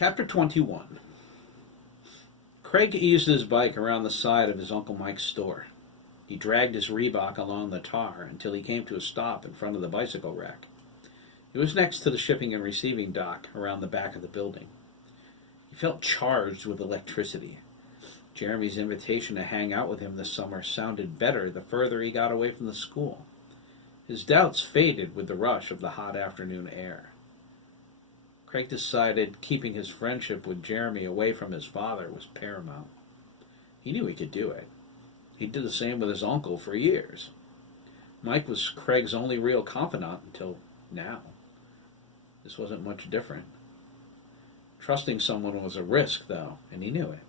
Chapter 21. Craig eased his bike around the side of his Uncle Mike's store. He dragged his Reebok along the tar until he came to a stop in front of the bicycle rack. It was next to the shipping and receiving dock around the back of the building. He felt charged with electricity. Jeremy's invitation to hang out with him this summer sounded better the further he got away from the school. His doubts faded with the rush of the hot afternoon air. Craig decided keeping his friendship with Jeremy away from his father was paramount. He knew he could do it. He did the same with his uncle for years. Mike was Craig's only real confidant until now. This wasn't much different. Trusting someone was a risk, though, and he knew it.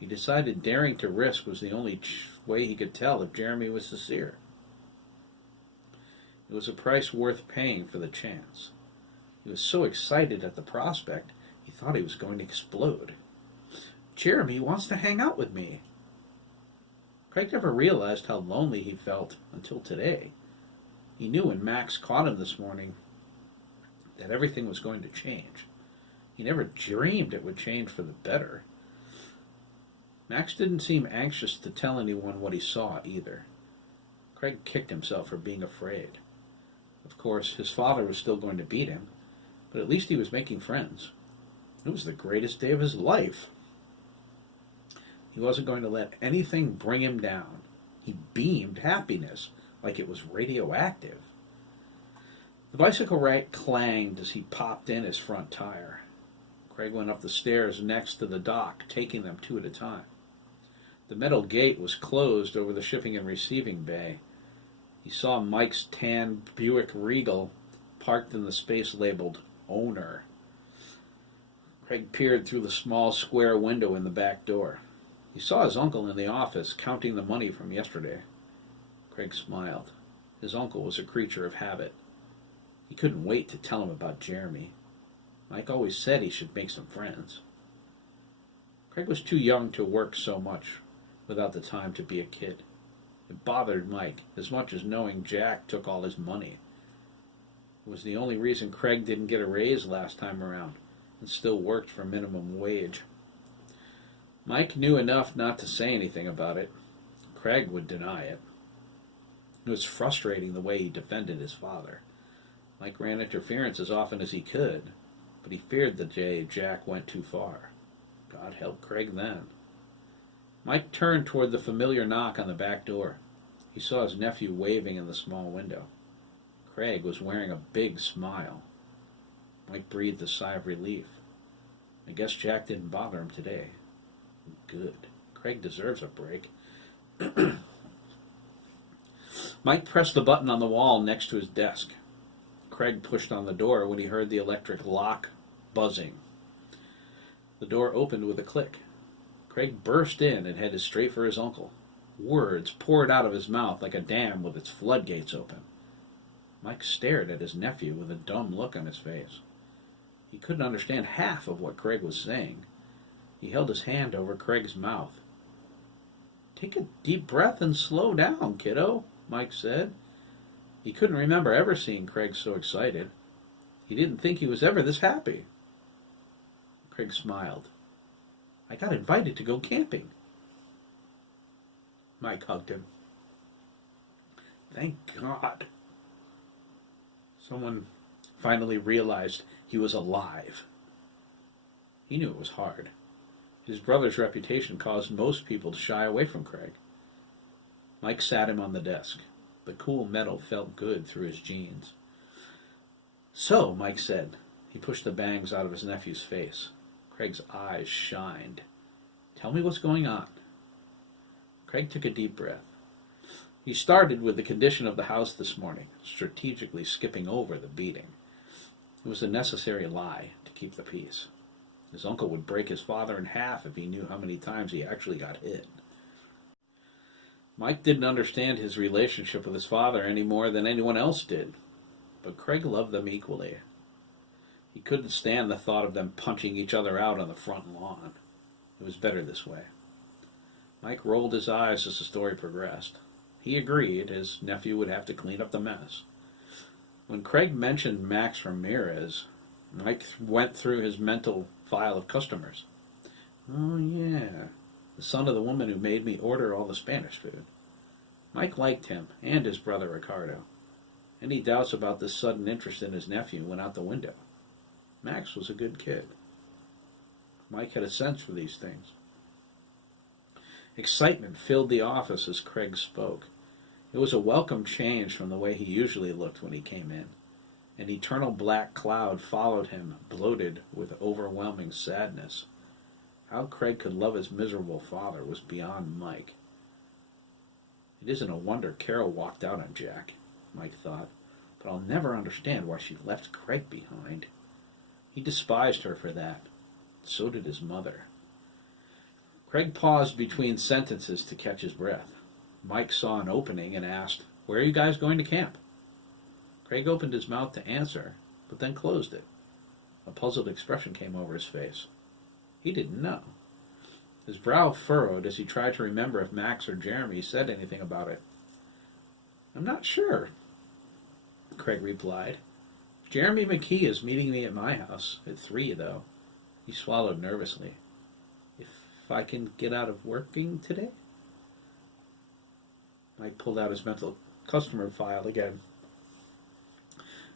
He decided daring to risk was the only way he could tell if Jeremy was sincere. It was a price worth paying for the chance. He was so excited at the prospect, he thought he was going to explode. Jeremy wants to hang out with me. Craig never realized how lonely he felt until today. He knew when Max caught him this morning that everything was going to change. He never dreamed it would change for the better. Max didn't seem anxious to tell anyone what he saw either. Craig kicked himself for being afraid. Of course, his father was still going to beat him, but at least he was making friends. It was the greatest day of his life. He wasn't going to let anything bring him down. He beamed happiness like it was radioactive. The bicycle rack clanged as he popped in his front tire. Craig went up the stairs next to the dock, taking them two at a time. The metal gate was closed over the shipping and receiving bay. He saw Mike's tan Buick Regal parked in the space labeled Owner. Craig peered through the small square window in the back door. He saw his uncle in the office counting the money from yesterday. Craig smiled. His uncle was a creature of habit. He couldn't wait to tell him about Jeremy. Mike always said he should make some friends. Craig was too young to work so much without the time to be a kid. It bothered Mike as much as knowing Jack took all his money. It was the only reason Craig didn't get a raise last time around and still worked for minimum wage. Mike knew enough not to say anything about it. Craig would deny it. It was frustrating the way he defended his father. Mike ran interference as often as he could, but he feared the day Jack went too far. God help Craig then. Mike turned toward the familiar knock on the back door. He saw his nephew waving in the small window. Craig was wearing a big smile. Mike breathed a sigh of relief. I guess Jack didn't bother him today. Good. Craig deserves a break. Mike pressed the button on the wall next to his desk. Craig pushed on the door when he heard the electric lock buzzing. The door opened with a click. Craig burst in and headed straight for his uncle. Words poured out of his mouth like a dam with its floodgates open. Mike stared at his nephew with a dumb look on his face. He couldn't understand half of what Craig was saying. He held his hand over Craig's mouth. Take a deep breath and slow down, kiddo, Mike said. He couldn't remember ever seeing Craig so excited. He didn't think he was ever this happy. Craig smiled. I got invited to go camping. Mike hugged him. Thank God. Someone finally realized he was alive. He knew it was hard. His brother's reputation caused most people to shy away from Craig. Mike sat him on the desk. The cool metal felt good through his jeans. So, Mike said. He pushed the bangs out of his nephew's face. Craig's eyes shined. Tell me what's going on. Craig took a deep breath. He started with the condition of the house this morning, strategically skipping over the beating. It was a necessary lie to keep the peace. His uncle would break his father in half if he knew how many times he actually got hit. Mike didn't understand his relationship with his father any more than anyone else did, but Craig loved them equally. He couldn't stand the thought of them punching each other out on the front lawn. It was better this way. Mike rolled his eyes as the story progressed. He agreed his nephew would have to clean up the mess. When Craig mentioned Max Ramirez, Mike went through his mental file of customers. Oh, yeah, the son of the woman who made me order all the Spanish food. Mike liked him and his brother Ricardo. Any doubts about this sudden interest in his nephew went out the window. Max was a good kid. Mike had a sense for these things. Excitement filled the office as Craig spoke. It was a welcome change from the way he usually looked when he came in. An eternal black cloud followed him, bloated with overwhelming sadness. How Craig could love his miserable father was beyond Mike. It isn't a wonder Carol walked out on Jack, Mike thought, but I'll never understand why she left Craig behind. He despised her for that. So did his mother. Craig paused between sentences to catch his breath. Mike saw an opening and asked, "Where are you guys going to camp?" Craig opened his mouth to answer, but then closed it. A puzzled expression came over his face. He didn't know. His brow furrowed as he tried to remember if Max or Jeremy said anything about it. "I'm not sure," Craig replied. "Jeremy McKee is meeting me at my house at 3, though." He swallowed nervously. "If I can get out of working today?" Mike pulled out his mental customer file again.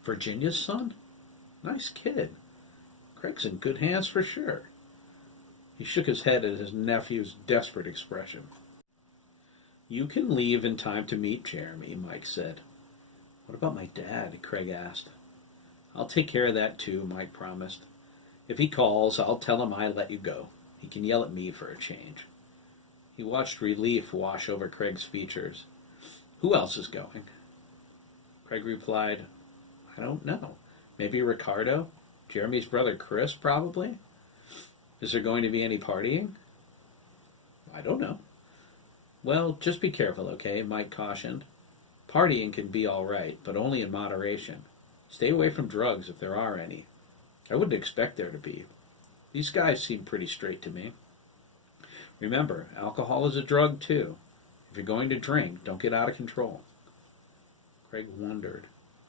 "Virginia's son? Nice kid. Craig's in good hands for sure." He shook his head at his nephew's desperate expression. "You can leave in time to meet Jeremy," Mike said. "What about my dad?" Craig asked. "I'll take care of that too," Mike promised. "If he calls, I'll tell him I let you go. He can yell at me for a change." He watched relief wash over Craig's features. "Who else is going?" Craig replied, "I don't know. Maybe Ricardo? Jeremy's brother Chris, probably? Is there going to be any partying?" "I don't know." "Well, just be careful, okay?" Mike cautioned. "Partying can be all right, but only in moderation. Stay away from drugs if there are any. I wouldn't expect there to be. These guys seem pretty straight to me. Remember, alcohol is a drug too. If you're going to drink, don't get out of control." Craig wondered,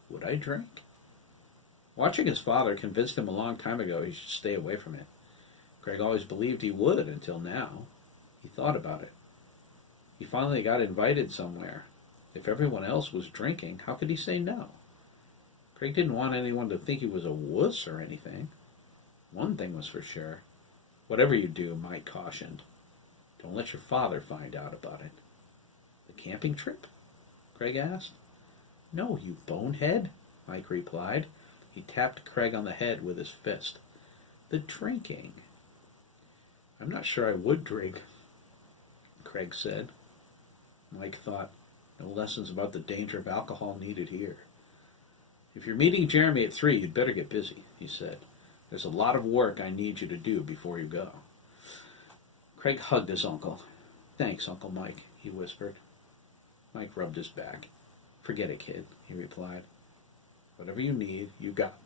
would I drink? Watching his father convinced him a long time ago he should stay away from it. Craig always believed he would until now. He thought about it. He finally got invited somewhere. If everyone else was drinking, how could he say no? Craig didn't want anyone to think he was a wuss or anything. One thing was for sure. Whatever you do, Mike cautioned, don't let your father find out about it. "The camping trip?" Craig asked. "No, you bonehead," Mike replied. He tapped Craig on the head with his fist. "The drinking." "I'm not sure I would drink," Craig said. Mike thought, no lessons about the danger of alcohol needed here. "If you're meeting Jeremy at 3, you'd better get busy," he said. "There's a lot of work I need you to do before you go." Craig hugged his uncle. "Thanks, Uncle Mike," he whispered. Mike rubbed his back. "Forget it, kid," he replied. "Whatever you need, you got."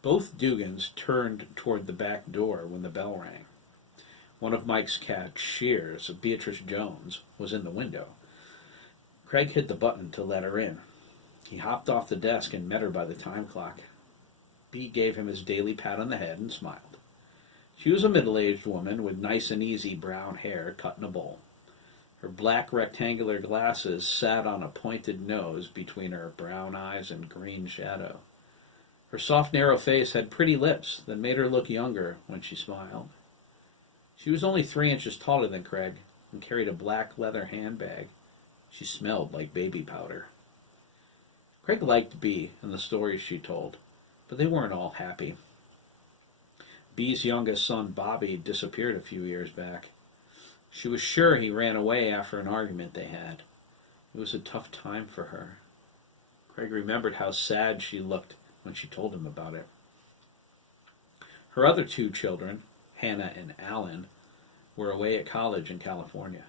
Both Dougans turned toward the back door when the bell rang. One of Mike's cashiers, Beatrice Jones, was in the window. Craig hit the button to let her in. He hopped off the desk and met her by the time clock. Bea gave him his daily pat on the head and smiled. She was a middle-aged woman with nice and easy brown hair cut in a bowl. Her black rectangular glasses sat on a pointed nose between her brown eyes and green shadow. Her soft, narrow face had pretty lips that made her look younger when she smiled. She was only 3 inches taller than Craig and carried a black leather handbag. She smelled like baby powder. Craig liked Bea and the stories she told, but they weren't all happy. Bea's youngest son, Bobby, disappeared a few years back. She was sure he ran away after an argument they had. It was a tough time for her. Craig remembered how sad she looked when she told him about it. Her other 2 children, Hannah and Alan, were away at college in California.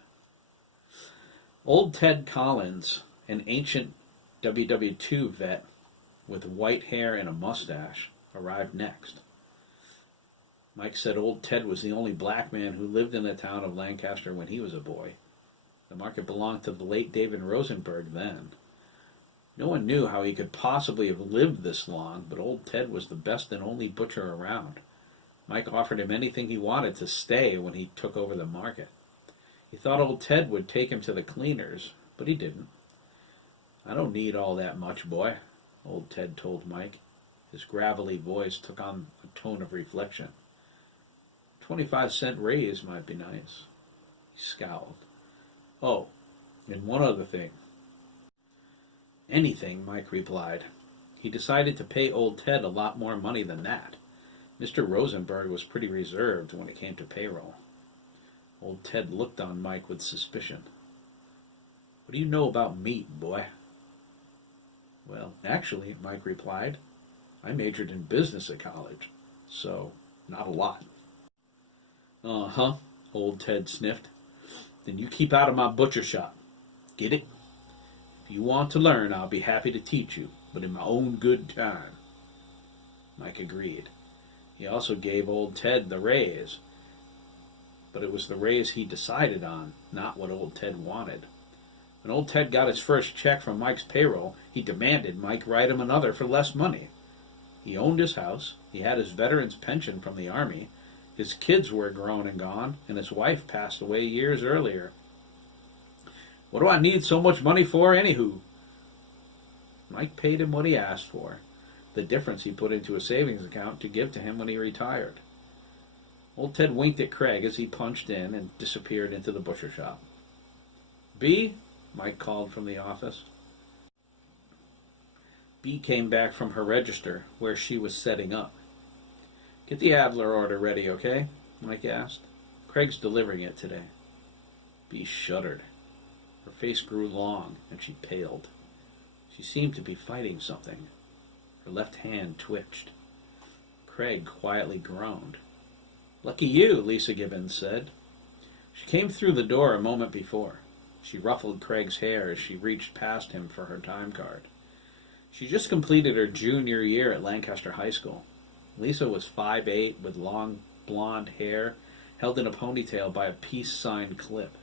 Old Ted Collins, an ancient WW2 vet with white hair and a mustache, arrived next. Mike said old Ted was the only black man who lived in the town of Lancaster when he was a boy. The market belonged to the late David Rosenberg then. No one knew how he could possibly have lived this long, but old Ted was the best and only butcher around. Mike offered him anything he wanted to stay when he took over the market. He thought old Ted would take him to the cleaners, but he didn't. "I don't need all that much, boy," old Ted told Mike. His gravelly voice took on a tone of reflection. 25-cent raise might be nice. He scowled. "Oh, and one other thing." "Anything," Mike replied. He decided to pay old Ted a lot more money than that. Mr. Rosenberg was pretty reserved when it came to payroll. Old Ted looked on Mike with suspicion. "What do you know about meat, boy?" "Well, actually," Mike replied, "I majored in business at college, so not a lot." "Uh-huh," old Ted sniffed. "Then you keep out of my butcher shop. Get it? If you want to learn, I'll be happy to teach you, but in my own good time." Mike agreed. He also gave old Ted the raise, but it was the raise he decided on, not what old Ted wanted. When old Ted got his first check from Mike's payroll, he demanded Mike write him another for less money. He owned his house, he had his veteran's pension from the Army, his kids were grown and gone, and his wife passed away years earlier. "What do I need so much money for, anywho?" Mike paid him what he asked for. The difference he put into a savings account to give to him when he retired. Old Ted winked at Craig as he punched in and disappeared into the butcher shop. "Bee?" Mike called from the office. Bee came back from her register, where she was setting up. "Get the Adler order ready, okay?" Mike asked. "Craig's delivering it today." Bee shuddered. Her face grew long, and she paled. She seemed to be fighting something. Her left hand twitched. Craig quietly groaned. "Lucky you," Lisa Gibbons said. She came through the door a moment before. She ruffled Craig's hair as she reached past him for her time card. She just completed her junior year at Lancaster High School. Lisa was 5'8", with long blonde hair held in a ponytail by a peace sign clip.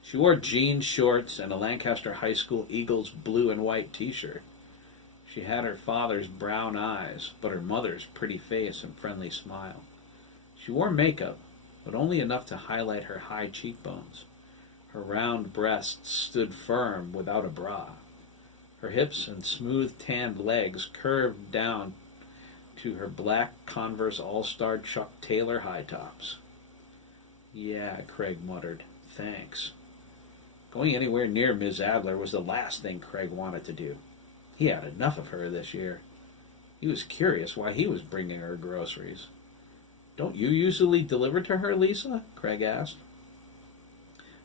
She wore jean shorts and a Lancaster High School Eagles blue and white t-shirt. She had her father's brown eyes, but her mother's pretty face and friendly smile. She wore makeup, but only enough to highlight her high cheekbones. Her round breasts stood firm without a bra. Her hips and smooth tanned legs curved down to her black Converse All-Star Chuck Taylor high tops. "Yeah," Craig muttered. "Thanks." Going anywhere near Ms. Adler was the last thing Craig wanted to do. He had enough of her this year. He was curious why he was bringing her groceries. "Don't you usually deliver to her, Lisa?" Craig asked.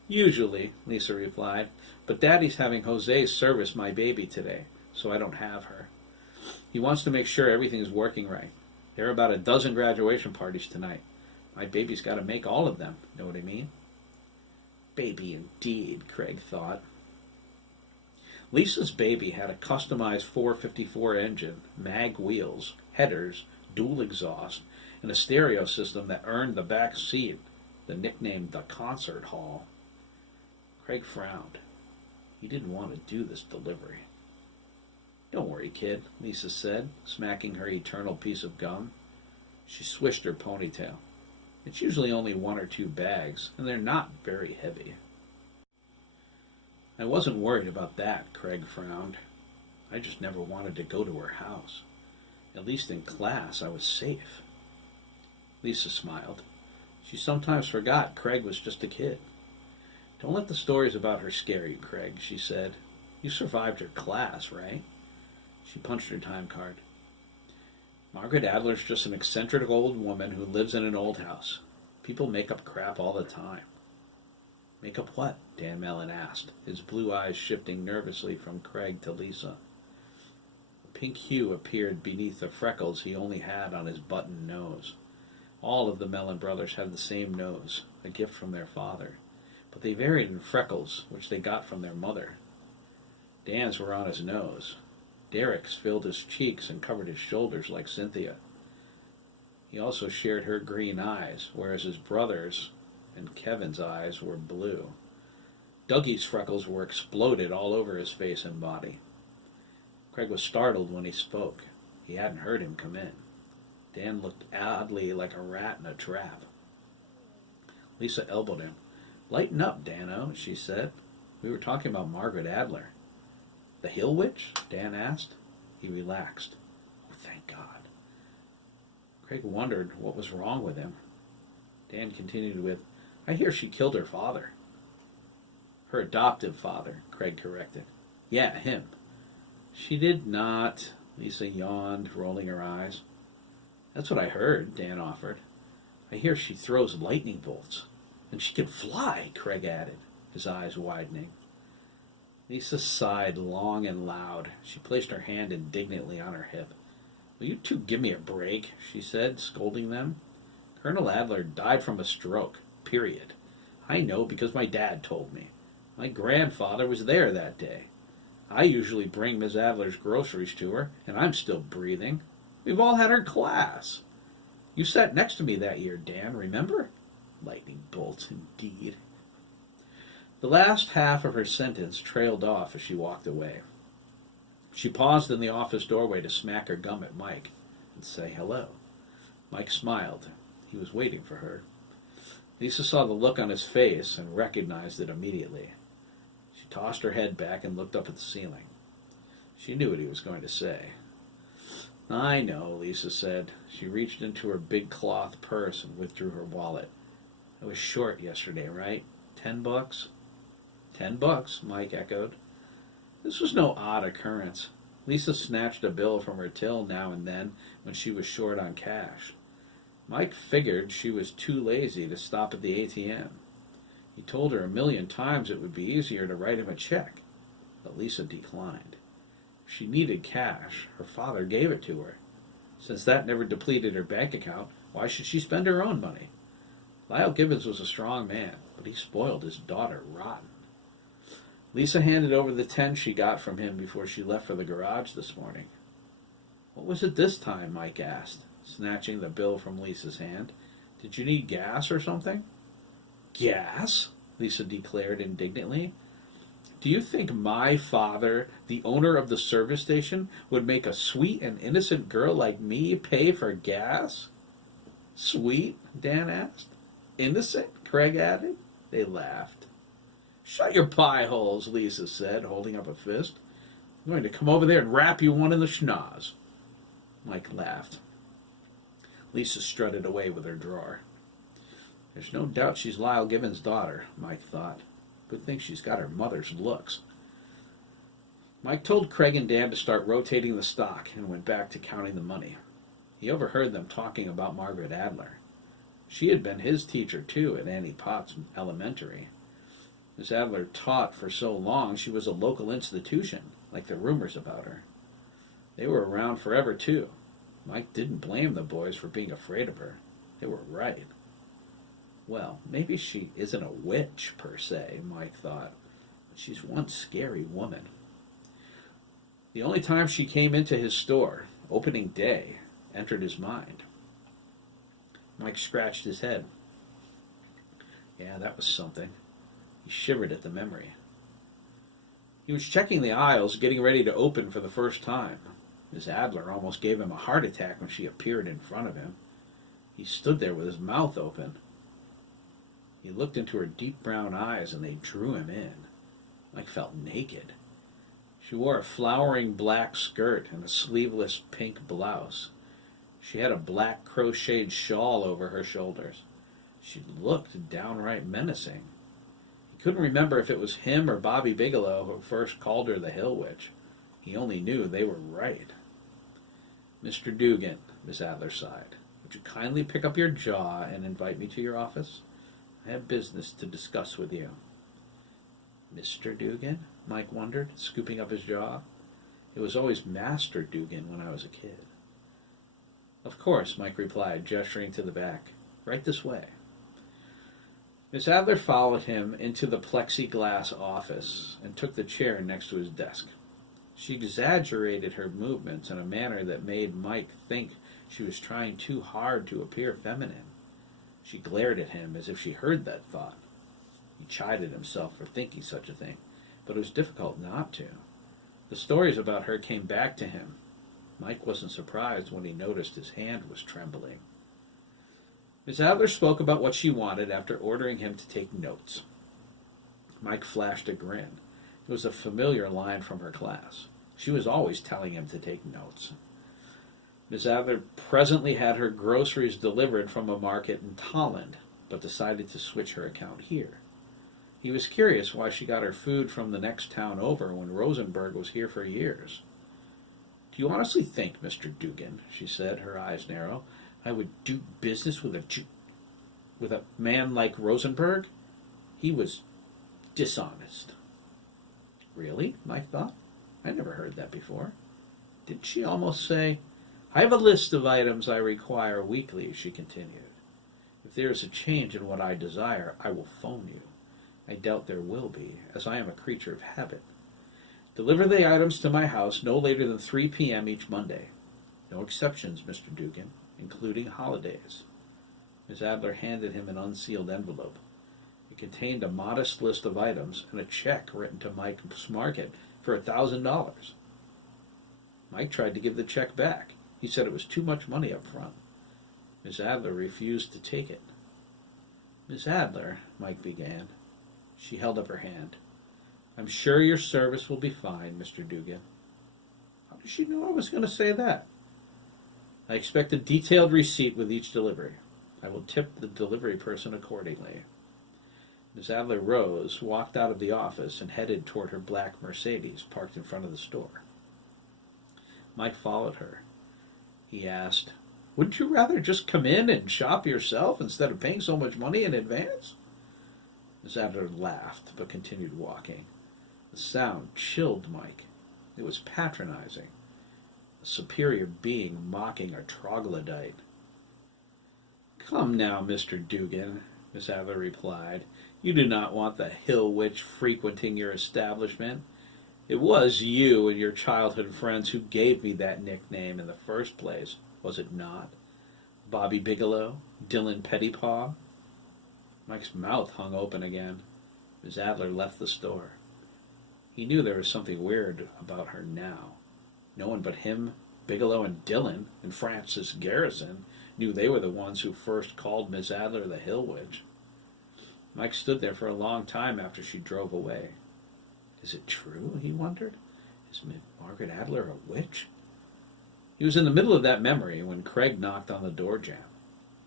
"Usually," Lisa replied, "but Daddy's having Jose service my baby today, so I don't have her. He wants to make sure everything's working right. There are about a dozen graduation parties tonight. My baby's got to make all of them, know what I mean?" Baby indeed, Craig thought. Lisa's baby had a customized 454 engine, mag wheels, headers, dual exhaust, and a stereo system that earned the back seat the nickname the concert hall. Craig frowned. He didn't want to do this delivery. "Don't worry, kid," Lisa said, smacking her eternal piece of gum. She swished her ponytail. "It's usually only 1 or 2 bags, and they're not very heavy." "I wasn't worried about that," Craig frowned. "I just never wanted to go to her house. At least in class, I was safe." Lisa smiled. She sometimes forgot Craig was just a kid. "Don't let the stories about her scare you, Craig," she said. "You survived her class, right?" She punched her time card. "Margaret Adler's just an eccentric old woman who lives in an old house. People make up crap all the time." "Make up what?" Dan Mellon asked, his blue eyes shifting nervously from Craig to Lisa. A pink hue appeared beneath the freckles he only had on his button nose. All of the Mellon brothers had the same nose, a gift from their father, but they varied in freckles, which they got from their mother. Dan's were on his nose. Derek's filled his cheeks and covered his shoulders like Cynthia. He also shared her green eyes, whereas his brother's and Kevin's eyes were blue. Dougie's freckles were exploded all over his face and body. Craig was startled when he spoke. He hadn't heard him come in. Dan looked oddly like a rat in a trap. Lisa elbowed him. "Lighten up, Dano," she said. "We were talking about Margaret Adler." "The Hill Witch?" Dan asked. He relaxed. "Oh, thank God." Craig wondered what was wrong with him. Dan continued with, "I hear she killed her father." "Her adoptive father," Craig corrected. "Yeah, him." "She did not," Lisa yawned, rolling her eyes. "That's what I heard," Dan offered. "I hear she throws lightning bolts. And she can fly," Craig added, his eyes widening. Lisa sighed long and loud. She placed her hand indignantly on her hip. "Will you two give me a break?" she said, scolding them. "Colonel Adler died from a stroke, period. I know because my dad told me. My grandfather was there that day. I usually bring Miss Adler's groceries to her, and I'm still breathing. We've all had her class. You sat next to me that year, Dan, remember? Lightning bolts, indeed." The last half of her sentence trailed off as she walked away. She paused in the office doorway to smack her gum at Mike and say hello. Mike smiled. He was waiting for her. Lisa saw the look on his face and recognized it immediately. She tossed her head back and looked up at the ceiling. She knew what he was going to say. "I know," Lisa said. She reached into her big cloth purse and withdrew her wallet. "I was short yesterday, right? $10? $10, Mike echoed. This was no odd occurrence. Lisa snatched a bill from her till now and then when she was short on cash. Mike figured she was too lazy to stop at the ATM. He told her 1,000,000 times it would be easier to write him a check, but Lisa declined. If she needed cash, her father gave it to her. Since that never depleted her bank account, why should she spend her own money? Lyle Gibbons was a strong man, but he spoiled his daughter rotten. Lisa handed over the 10 she got from him before she left for the garage this morning. "What was it this time?" Mike asked, snatching the bill from Lisa's hand. "Did you need gas or something?" "Gas?" Lisa declared indignantly. "Do you think my father, the owner of the service station, would make a sweet and innocent girl like me pay for gas?" "Sweet?" Dan asked. "Innocent?" Craig added. They laughed. "Shut your pie holes," Lisa said, holding up a fist. "I'm going to come over there and wrap you one in the schnoz." Mike laughed. Lisa strutted away with her drawer. There's no doubt she's Lyle Gibbons' daughter, Mike thought. Good thing she's got her mother's looks. Mike told Craig and Dan to start rotating the stock and went back to counting the money. He overheard them talking about Margaret Adler. She had been his teacher, too, at Annie Potts Elementary. Miss Adler taught for so long she was a local institution, like the rumors about her. They were around forever, too. Mike didn't blame the boys for being afraid of her. They were right. Well, maybe she isn't a witch, per se, Mike thought, but she's one scary woman. The only time she came into his store, opening day, entered his mind. Mike scratched his head. Yeah, that was something. He shivered at the memory. He was checking the aisles, getting ready to open for the first time. Miss Adler almost gave him a heart attack when she appeared in front of him. He stood there with his mouth open. He looked into her deep brown eyes, and they drew him in. Mike felt naked. She wore a flowering black skirt and a sleeveless pink blouse. She had a black crocheted shawl over her shoulders. She looked downright menacing. He couldn't remember if it was him or Bobby Bigelow who first called her the Hill Witch. He only knew they were right. "Mr. Dougan," Miss Adler sighed, "would you kindly pick up your jaw and invite me to your office? I have business to discuss with you." "Mr. Dougan?" Mike wondered, scooping up his jaw. It was always Master Dougan when I was a kid. "Of course," Mike replied, gesturing to the back. "Right this way." Miss Adler followed him into the plexiglass office and took the chair next to his desk. She exaggerated her movements in a manner that made Mike think she was trying too hard to appear feminine. She glared at him as if she heard that thought. He chided himself for thinking such a thing, but it was difficult not to. The stories about her came back to him. Mike wasn't surprised when he noticed his hand was trembling. Miss Adler spoke about what she wanted after ordering him to take notes. Mike flashed a grin. It was a familiar line from her class. She was always telling him to take notes. Miss Adler presently had her groceries delivered from a market in Tolland, but decided to switch her account here. He was curious why she got her food from the next town over when Rosenberg was here for years. "Do you honestly think, Mr. Dougan," she said, her eyes narrow, "I would do business with a man like Rosenberg? He was dishonest." "Really?" Mike thought. "I never heard that before." Didn't she almost say, "I have a list of items I require weekly," she continued. "If there is a change in what I desire, I will phone you. I doubt there will be, as I am a creature of habit. Deliver the items to my house no later than 3 p.m. each Monday. No exceptions, Mr. Dougan, including holidays." Miss Adler handed him an unsealed envelope. It contained a modest list of items and a check written to Mike's Market for $1,000. Mike tried to give the check back. He said it was too much money up front. Miss Adler refused to take it. "Miss Adler," Mike began. She held up her hand. "I'm sure your service will be fine, Mr. Dougan." "How did she know I was going to say that?" "I expect a detailed receipt with each delivery. I will tip the delivery person accordingly." Miss Adler rose, walked out of the office, and headed toward her black Mercedes parked in front of the store. Mike followed her. He asked, "Wouldn't you rather just come in and shop yourself instead of paying so much money in advance?" Miss Adler laughed, but continued walking. The sound chilled Mike. It was patronizing. A superior being mocking a troglodyte. "Come now, Mr. Dougan," Miss Adler replied. "You do not want the hill witch frequenting your establishment. It was you and your childhood friends who gave me that nickname in the first place, was it not? Bobby Bigelow? Dylan Pettipaw?" Mike's mouth hung open again. Miss Adler left the store. He knew there was something weird about her now. No one but him, Bigelow, and Dylan, and Francis Garrison knew they were the ones who first called Miss Adler the Hill Witch. Mike stood there for a long time after she drove away. Is it true, he wondered? Is Margaret Adler a witch? He was in the middle of that memory when Craig knocked on the door jamb.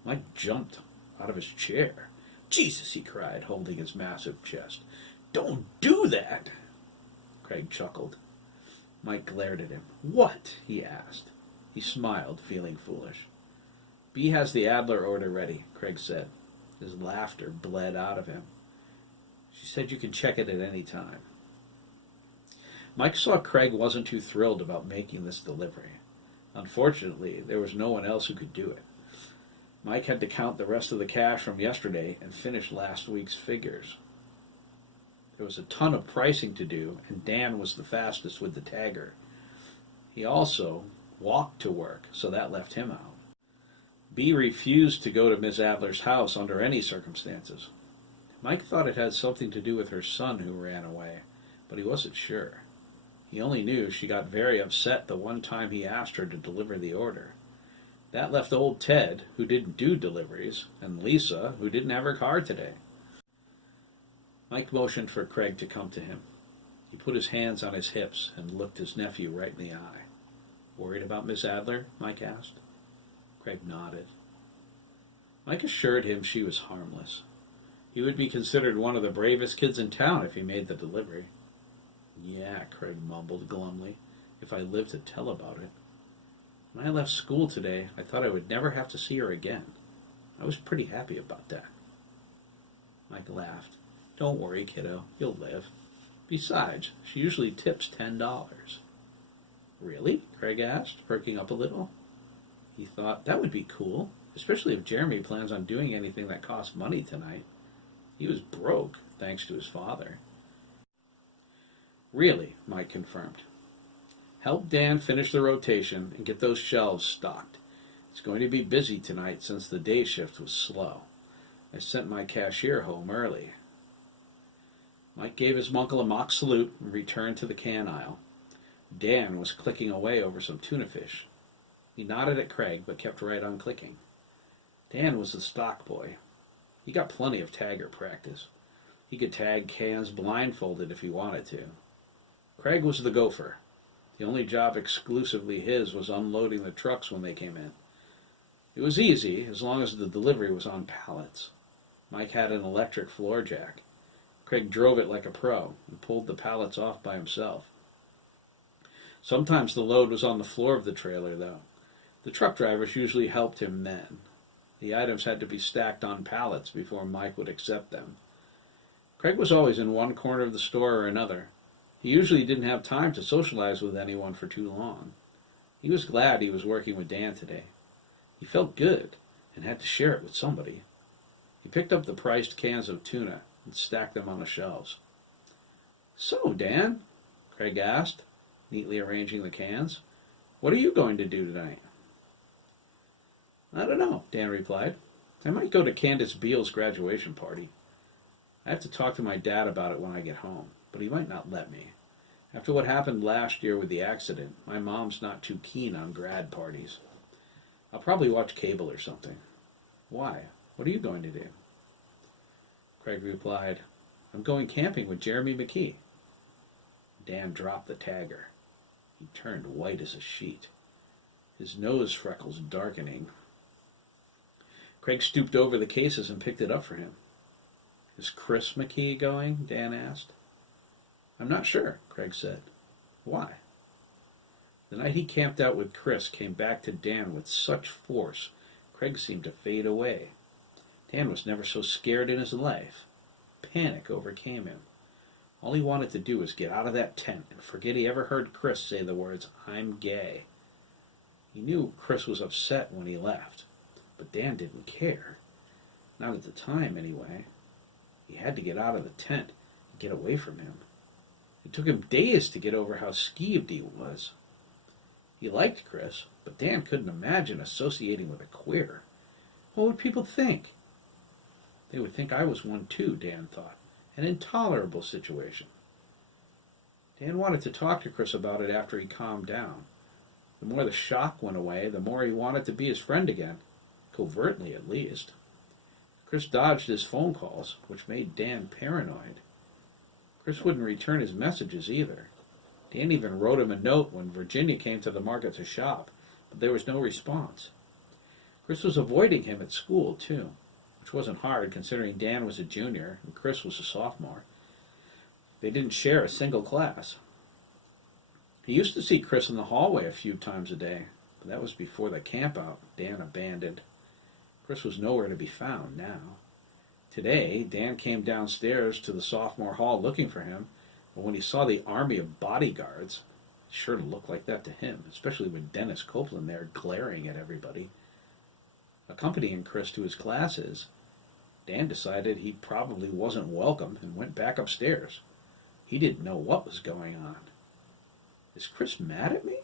Mike jumped out of his chair. "Jesus," he cried, holding his massive chest. "Don't do that!" Craig chuckled. Mike glared at him. "What?" he asked. He smiled, feeling foolish. "Bea has the Adler order ready," Craig said. His laughter bled out of him. "She said you can check it at any time." Mike saw Craig wasn't too thrilled about making this delivery. Unfortunately, there was no one else who could do it. Mike had to count the rest of the cash from yesterday and finish last week's figures. There was a ton of pricing to do, and Dan was the fastest with the tagger. He also walked to work, so that left him out. Bea refused to go to Miss Adler's house under any circumstances. Mike thought it had something to do with her son who ran away, but he wasn't sure. He only knew she got very upset the one time he asked her to deliver the order. That left old Ted, who didn't do deliveries, and Lisa, who didn't have her car today. Mike motioned for Craig to come to him. He put his hands on his hips and looked his nephew right in the eye. "Worried about Miss Adler?" Mike asked. Craig nodded. Mike assured him she was harmless. He would be considered one of the bravest kids in town if he made the delivery. "Yeah," Craig mumbled glumly, "if I lived to tell about it. When I left school today, I thought I would never have to see her again. I was pretty happy about that." Mike laughed. "Don't worry, kiddo. You'll live. Besides, she usually tips $10. "Really?" Craig asked, perking up a little. He thought that would be cool, especially if Jeremy plans on doing anything that costs money tonight. He was broke, thanks to his father. "Really," Mike confirmed. "Help Dan finish the rotation and get those shelves stocked. It's going to be busy tonight since the day shift was slow. I sent my cashier home early." Mike gave his uncle a mock salute and returned to the can aisle. Dan was clicking away over some tuna fish. He nodded at Craig, but kept right on clicking. Dan was the stock boy. He got plenty of tagger practice. He could tag cans blindfolded if he wanted to. Craig was the gopher. The only job exclusively his was unloading the trucks when they came in. It was easy, as long as the delivery was on pallets. Mike had an electric floor jack. Craig drove it like a pro and pulled the pallets off by himself. Sometimes the load was on the floor of the trailer, though. The truck drivers usually helped him then. The items had to be stacked on pallets before Mike would accept them. Craig was always in one corner of the store or another. He usually didn't have time to socialize with anyone for too long. He was glad he was working with Dan today. He felt good and had to share it with somebody. He picked up the priced cans of tuna and stacked them on the shelves. "So, Dan," Craig asked, neatly arranging the cans, "what are you going to do tonight?" "I don't know," Dan replied. "I might go to Candace Beale's graduation party. I have to talk to my dad about it when I get home, but he might not let me. After what happened last year with the accident, my mom's not too keen on grad parties. I'll probably watch cable or something." "Why? What are you going to do?" Craig replied, "I'm going camping with Jeremy McKee." Dan dropped the tagger. He turned white as a sheet, his nose freckles darkening. Craig stooped over the cases and picked it up for him. "Is Chris McKee going?" Dan asked. "I'm not sure," Craig said. "Why?" The night he camped out with Chris came back to Dan with such force, Craig seemed to fade away. Dan was never so scared in his life. Panic overcame him. All he wanted to do was get out of that tent and forget he ever heard Chris say the words, "I'm gay." He knew Chris was upset when he left, but Dan didn't care. Not at the time, anyway. He had to get out of the tent and get away from him. It took him days to get over how skeeved he was. He liked Chris, but Dan couldn't imagine associating with a queer. What would people think? They would think I was one too, Dan thought. An intolerable situation. Dan wanted to talk to Chris about it after he calmed down. The more the shock went away, the more he wanted to be his friend again, covertly at least. Chris dodged his phone calls, which made Dan paranoid. Chris wouldn't return his messages either. Dan even wrote him a note when Virginia came to the market to shop, but there was no response. Chris was avoiding him at school, too, which wasn't hard considering Dan was a junior and Chris was a sophomore. They didn't share a single class. He used to see Chris in the hallway a few times a day, but that was before the campout Dan abandoned. Chris was nowhere to be found now. Today, Dan came downstairs to the sophomore hall looking for him, but when he saw the army of bodyguards, it sure looked like that to him, especially with Dennis Copeland there glaring at everybody. Accompanying Chris to his classes, Dan decided he probably wasn't welcome and went back upstairs. He didn't know what was going on. Is Chris mad at me?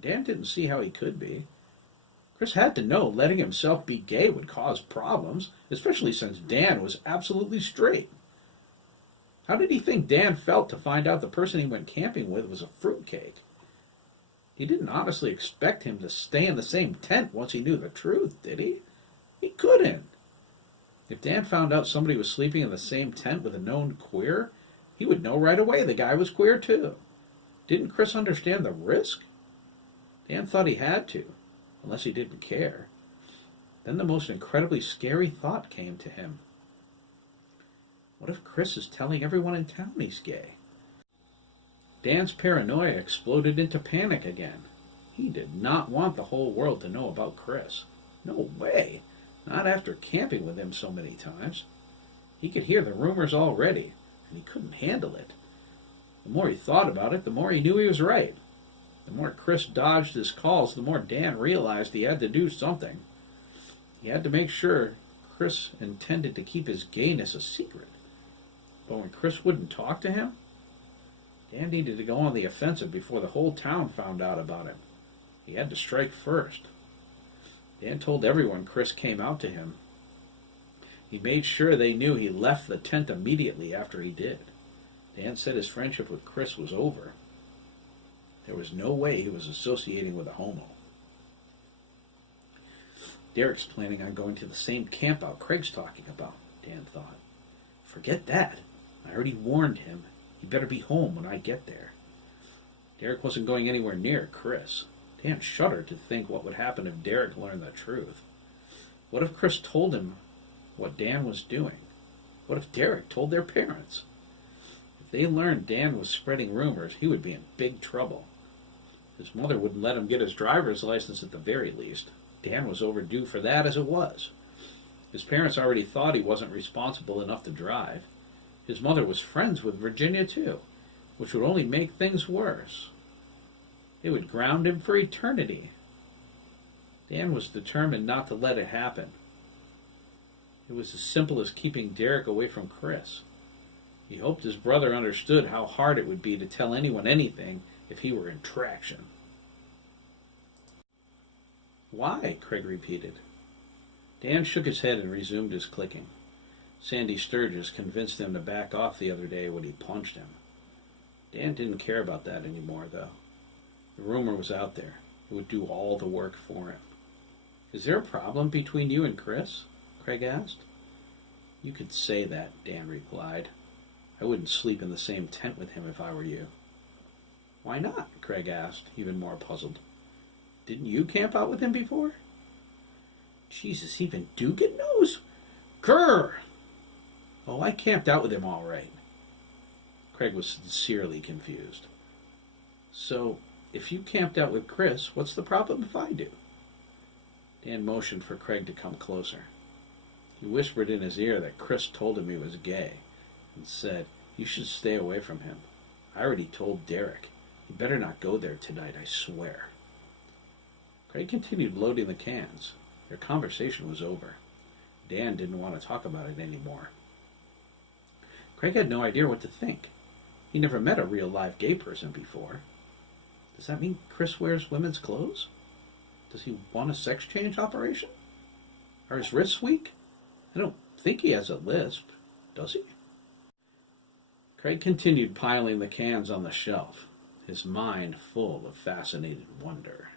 Dan didn't see how he could be. Chris had to know letting himself be gay would cause problems, especially since Dan was absolutely straight. How did he think Dan felt to find out the person he went camping with was a fruitcake? He didn't honestly expect him to stay in the same tent once he knew the truth, did he? He couldn't. If Dan found out somebody was sleeping in the same tent with a known queer, he would know right away the guy was queer too. Didn't Chris understand the risk? Dan thought he had to, unless he didn't care. Then the most incredibly scary thought came to him. What if Chris is telling everyone in town he's gay? Dan's paranoia exploded into panic again. He did not want the whole world to know about Chris. No way. Not after camping with him so many times. He could hear the rumors already, and he couldn't handle it. The more he thought about it, the more he knew he was right. The more Chris dodged his calls, the more Dan realized he had to do something. He had to make sure Chris intended to keep his gayness a secret. But when Chris wouldn't talk to him, Dan needed to go on the offensive before the whole town found out about him. He had to strike first. Dan told everyone Chris came out to him. He made sure they knew he left the tent immediately after he did. Dan said his friendship with Chris was over. There was no way he was associating with a homo. Derek's planning on going to the same campout Craig's talking about, Dan thought. Forget that. I already warned him. He better be home when I get there. Derek wasn't going anywhere near Chris. Dan shuddered to think what would happen if Derek learned the truth. What if Chris told him what Dan was doing? What if Derek told their parents? If they learned Dan was spreading rumors, he would be in big trouble. His mother wouldn't let him get his driver's license at the very least. Dan was overdue for that as it was. His parents already thought he wasn't responsible enough to drive. His mother was friends with Virginia, too, which would only make things worse. It would ground him for eternity. Dan was determined not to let it happen. It was as simple as keeping Derek away from Chris. He hoped his brother understood how hard it would be to tell anyone anything if he were in traction. Why? Craig repeated. Dan shook his head and resumed his clicking. Sandy Sturgis convinced him to back off the other day when he punched him. Dan didn't care about that anymore, though. The rumor was out there. It would do all the work for him. Is there a problem between you and Chris? Craig asked. You could say that, Dan replied. I wouldn't sleep in the same tent with him if I were you. Why not? Craig asked, even more puzzled. Didn't you camp out with him before? Jesus, even Dougan knows? Grr! Oh, I camped out with him all right. Craig was sincerely confused. So, if you camped out with Chris, what's the problem if I do? Dan motioned for Craig to come closer. He whispered in his ear that Chris told him he was gay and said, you should stay away from him. I already told Derek. You better not go there tonight, I swear. Craig continued loading the cans. Their conversation was over. Dan didn't want to talk about it anymore. Craig had no idea what to think. He never met a real live gay person before. Does that mean Chris wears women's clothes? Does he want a sex change operation? Are his wrists weak? I don't think he has a lisp, does he? Craig continued piling the cans on the shelf, his mind full of fascinated wonder.